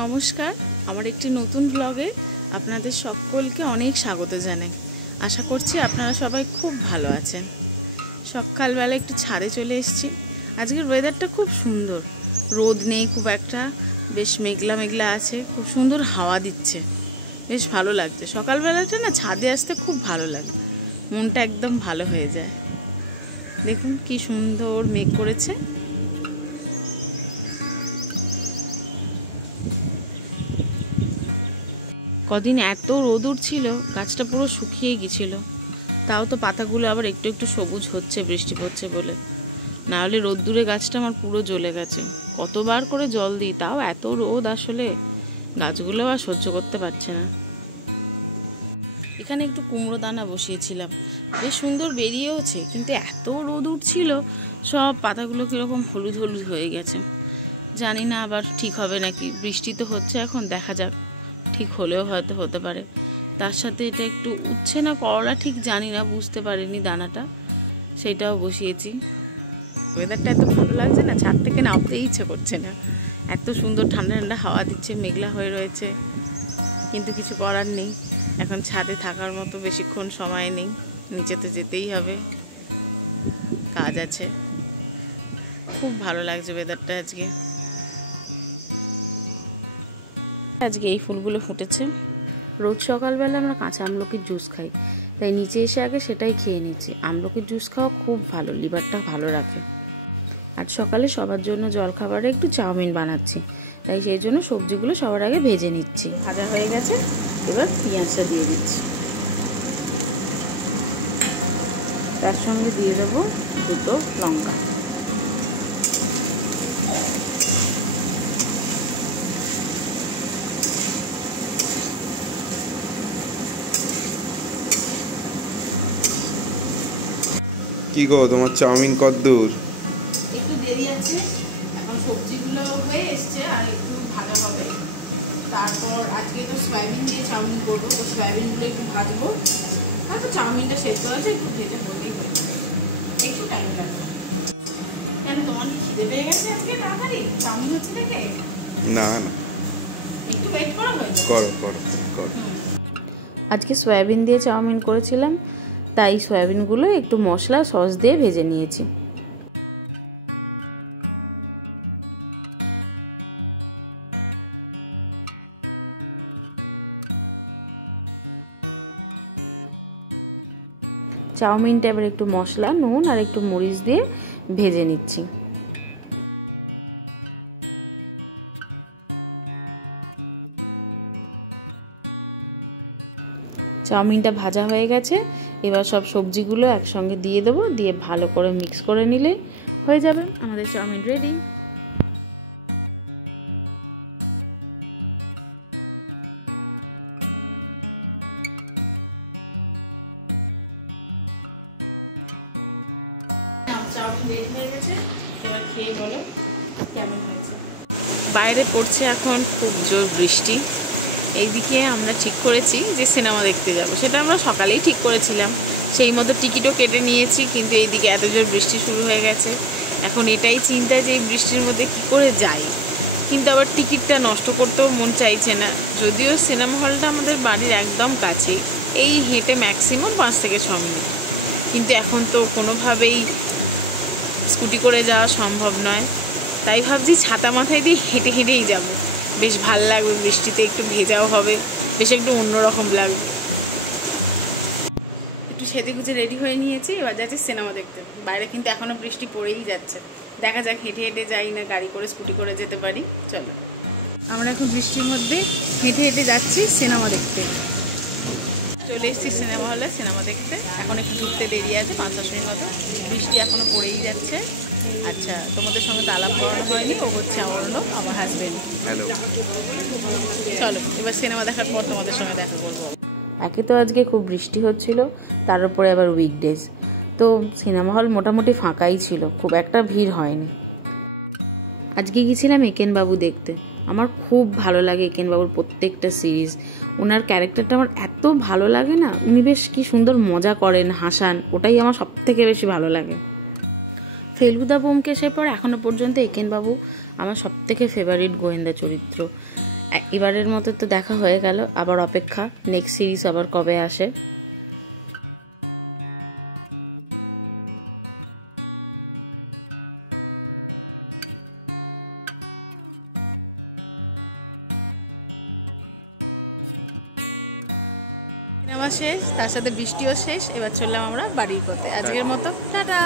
নমস্কার, আমার একটি নতুন ব্লগে আপনাদের সকলকে অনেক স্বাগত জানাই। আশা করছি আপনারা সবাই খুব ভালো আছেন। সকালবেলা একটু ছাদে চলে এসেছি। আজকের ওয়েদারটা খুব সুন্দর, রোদ নেই খুব একটা, বেশ মেঘলা মেঘলা আছে, খুব সুন্দর হাওয়া দিচ্ছে, বেশ ভালো লাগছে। সকালবেলাটা না ছাদে আসতে খুব ভালো লাগে, মনটা একদম ভালো হয়ে যায়। দেখুন কি সুন্দর মেঘ করেছে। কদিন এত রোদ ছিল, গাছটা পুরো শুকিয়ে গেছিল। তাও তো পাতাগুলো আবার একটু একটু সবুজ হচ্ছে বৃষ্টি পড়ছে বলে, না হলে রোদ্দুরে গাছটা আমার পুরো জ্বলে গেছে। কতবার করে জল দিই, তাও এত রোদ, আসলে গাছগুলো আর সহ্য করতে পারছে না। এখানে একটু কুমড়ো দানা বসিয়েছিলাম, বেশ সুন্দর বেরিয়েওছে, কিন্তু এত রোদ উঠছিল সব পাতাগুলো কীরকম হলুদ হলুদ হয়ে গেছে। জানি না আবার ঠিক হবে নাকি, বৃষ্টি তো হচ্ছে এখন, দেখা যাক, ঠিক হলেও হয়তো হতে পারে। তার সাথে এটা একটু উঠছে না করলা, ঠিক জানি না, বুঝতে পারিনি দানাটা, সেটাও বসিয়েছি। ওয়েদারটা এত ভালো লাগছে না, ছাদ থেকে নামতেই ইচ্ছে করছে না, এত সুন্দর ঠান্ডা ঠান্ডা হাওয়া দিচ্ছে, মেঘলা হয়ে রয়েছে, কিন্তু কিছু করার নেই। এখন ছাদে থাকার মতো বেশিক্ষণ সময় নেই, নিচে তো যেতেই হবে, কাজ আছে। খুব ভালো লাগছে ওয়েদারটা আজকে। আজকে এই ফুলগুলো ফুটেছে। রোজ সকালবেলা আমরা কাঁচা আমলকির জুস খাই, তাই নিচে এসে আগে সেটাই খেয়ে নিচ্ছি। আমলকির জুস খাওয়া খুব ভালো, লিভারটা ভালো রাখে। আজ সকালে সবার জন্য জলখাবারে একটু চাউমিন বানাচ্ছি, তাই সেই জন্য সবজিগুলো সবার আগে ভেজে নিচ্ছি। ভাজা হয়ে গেছে, এবার পেঁয়াজটা দিয়ে দিচ্ছি, তার সঙ্গে দিয়ে দেবো দুটো লঙ্কা। কি গো, তোমার চাউমিন কতদূর? একটু দেরি আছে, এখন সবজিগুলো হয়ে এসছে আর একটু ভাজা হবে। তারপর আজকে তো সয়াবিন দিয়ে চাউমিন করবো, তো সয়াবিনগুলো একটু ভাজবো, তারপর চাউমিনটা সেদ্ধ আছে, একটু ভেজে হলেই হয়ে যাবে, একটু টাইম লাগবে। কেন, তোমার কি খিদে পেয়ে গেছে আজকে তাড়াতাড়ি চাউমিন হচ্ছে দেখে? না না, একটু ওয়েট করা হয়ে যাবে। করো করো করো। আজকে সয়াবিন দিয়ে চাউমিন করেছিলাম, তাই সয়াবিনগুলো একটু মশলা সস দিয়ে ভেজে নিয়েছি। চাউমিনটা এবার একটু মশলা, নুন আর একটু মরিচ দিয়ে ভেজে নিচ্ছি। চাউমিনটা ভাজা হয়ে গেছে, এবার সব সবজিগুলো একসঙ্গে দিয়ে দেবো, দিয়ে ভালো করে মিক্স করে নিলে হয়ে যাবে আমাদের চাউমিন রেডি। চাউমিন রেডি হয়ে গেছে, এবার খেয়ে বলো কেমন হয়েছে। বাইরে পড়ছে এখন খুব জোর বৃষ্টি। এইদিকে আমরা ঠিক করেছি যে সিনেমা দেখতে যাব, সেটা আমরা সকালেই ঠিক করেছিলাম, সেই মতো টিকিটও কেটে নিয়েছি, কিন্তু এইদিকে এত জোর বৃষ্টি শুরু হয়ে গেছে। এখন এটাই চিন্তা যে এই বৃষ্টির মধ্যে কি করে যাই, কিন্তু আবার টিকিটটা নষ্ট করতেও মন চাইছে না। যদিও সিনেমা হলটা আমাদের বাড়ির একদম কাছেই, এই হেঁটে ম্যাক্সিমাম 5 থেকে 6 মিনিট, কিন্তু এখন তো কোনোভাবেই স্কুটি করে যাওয়া সম্ভব নয়, তাই ভাবছি ছাতা মাথায় দিয়ে হেঁটে হেঁটেই যাব, বেশ ভাল লাগবে, বৃষ্টিতে একটু ভেজাও হবে, বেশ একটু অন্যরকম লাগবে। একটু সেজে গুজে রেডি হয়ে নিয়েছি, এবার যাচ্ছি সিনেমা দেখতে। বাইরে কিন্তু এখনো বৃষ্টি পড়েই যাচ্ছে, দেখা যাক হেঁটে হেঁটে যাই না গাড়ি করে স্কুটি করে যেতে পারি। চলো, আমরা এখন বৃষ্টির মধ্যে হেঁটে হেঁটে যাচ্ছি সিনেমা দেখতে। চলে এসেছি সিনেমা হলে সিনেমা দেখতে, এখন একটু ঢুকতে দেরি আছে, 5-10 মিনিট মতো, বৃষ্টি এখনো পড়েই যাচ্ছে। আচ্ছা, তোমাদের সঙ্গে তো আলাপ করানো হয়নি, ও হচ্ছে আমার হাজবেন্ড। হ্যালো, চলো এবার সিনেমা দেখার পর তোমাদের সঙ্গে দেখা করবো। একে তো আজকে খুব বৃষ্টি হচ্ছিল, তার উপরে আবার উইকডেজ, তো সিনেমা হল মোটামুটি ফাঁকাই ছিল, খুব একটা ভিড় হয়নি। আজকে গিয়েছিলাম একেন বাবু দেখতে। আমার খুব ভালো লাগে একেন বাবুর প্রত্যেকটা সিরিজ, ওনার ক্যারেক্টারটা আমার এত ভালো লাগে না, উনি বেশ কি সুন্দর মজা করেন, হাসান, ওটাই আমার সব থেকে বেশি ভালো লাগে। ফেলুদা ব্যোমকেশের পর এখনো পর্যন্ত একেন বাবু আমার সব থেকে ফেভারিট গোয়েন্দা চরিত্র। এবারের মতো তো দেখা হয়ে গেল, আবার অপেক্ষা নেক্সট সিরিজ আবার কবে আসে। সিনেমা শেষ, তার সাথে বৃষ্টিও শেষ। এবার চললাম আমরা বাড়ির পথে। আজকের মতো টাটা।